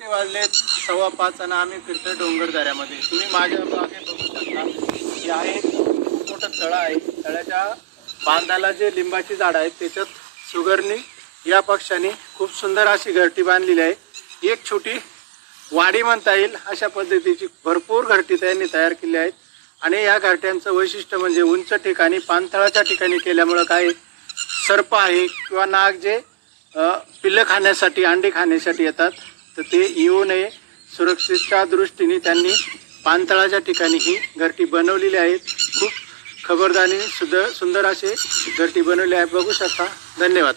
ते वाजले 5:15 आणि आम्ही फिरतोय डोंगरदऱ्यामध्ये. तुम्ही माझ्या मागे बघू शकता हे आहे खूप मोठं तळं आहे. तळ्याच्या बांधाला जे लिंबाची झाड आहेत त्याच्यात सुगरनी या पक्षाने खूप सुंदर अशी घरटी बांधलेली आहे. एक छोटी वाडी म्हणता येईल अशा पद्धतीची भरपूर घरटी त्यांनी तयार केली आहेत. आणि या घरट्यांचं वैशिष्ट्य म्हणजे उंच ठिकाणी पाणथळाच्या ठिकाणी केल्यामुळं काय सर्प आहे किंवा नाग जे पिल्लं खाण्यासाठी अंडी खाण्यासाठी येतात तर ते येऊ नये सुरक्षेच्या दृष्टीने त्यांनी पाणथळाच्या ठिकाणी ही घरटी बनवलेली आहेत. खूप खबरदारीने सुंदर असे घरटी बनवली आहे. बघू शकता. धन्यवाद.